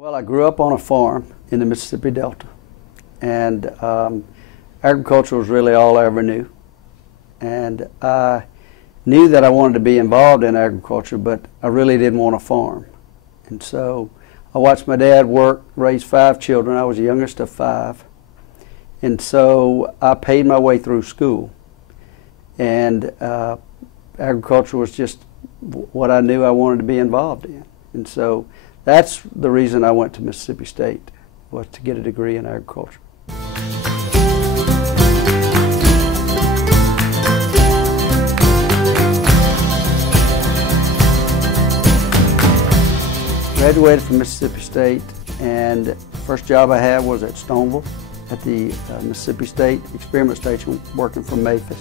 Well, I grew up on a farm in the Mississippi Delta, and agriculture was really all I ever knew. And I knew that I wanted to be involved in agriculture, but I really didn't want to farm. And so I watched my dad work, raise 5 children. I was the youngest of 5. And so I paid my way through school. And agriculture was just what I knew I wanted to be involved in. And so that's the reason I went to Mississippi State, was to get a degree in agriculture. Graduated from Mississippi State, and the first job I had was at Stoneville at the Mississippi State Experiment Station, working for Maphis.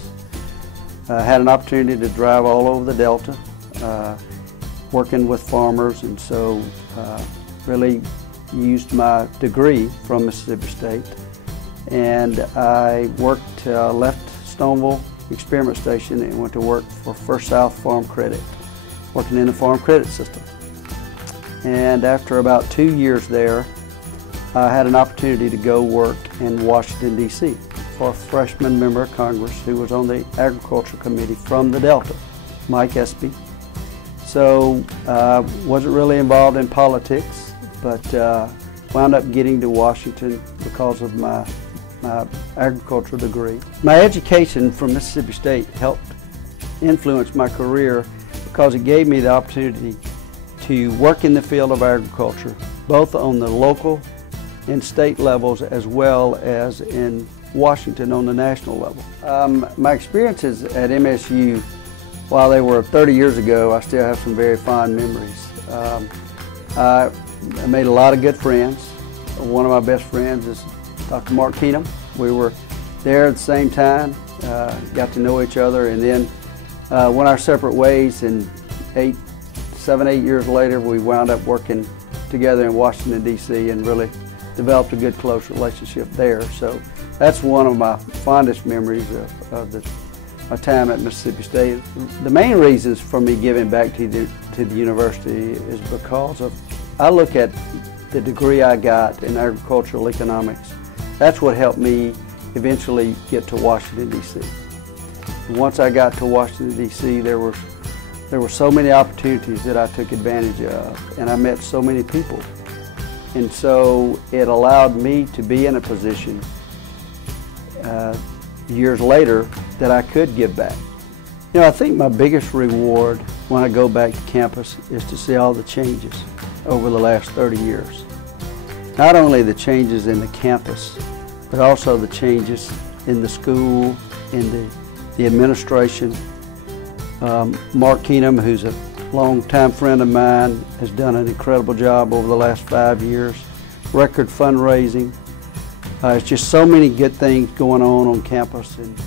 I had an opportunity to drive all over the Delta, working with farmers, and so really used my degree from Mississippi State. And I worked, left Stoneville Experiment Station and went to work for First South Farm Credit, working in the farm credit system. And after about 2 years there, I had an opportunity to go work in Washington, D.C. for a freshman member of Congress who was on the Agriculture Committee from the Delta, Mike Espy. So wasn't really involved in politics, but wound up getting to Washington because of my agricultural degree. My education from Mississippi State helped influence my career because it gave me the opportunity to work in the field of agriculture, both on the local and state levels as well as in Washington on the national level. My experiences at MSU, while they were 30 years ago, I still have some very fond memories. I made a lot of good friends. One of my best friends is Dr. Mark Keenum. We were there at the same time, got to know each other, and then went our separate ways, and 7, 8 years later we wound up working together in Washington, D.C. and really developed a good, close relationship there. So that's one of my fondest memories of my time at Mississippi State. The main reasons for me giving back to the university is because I look at the degree I got in agricultural economics. That's what helped me eventually get to Washington, D.C. Once I got to Washington, D.C., there were so many opportunities that I took advantage of, and I met so many people. And so it allowed me to be in a position years later that I could give back. You know, I think my biggest reward when I go back to campus is to see all the changes over the last 30 years. Not only the changes in the campus, but also the changes in the school, in the administration. Mark Keenum, who's a longtime friend of mine, has done an incredible job over the last 5 years. Record fundraising. It's just so many good things going on campus. And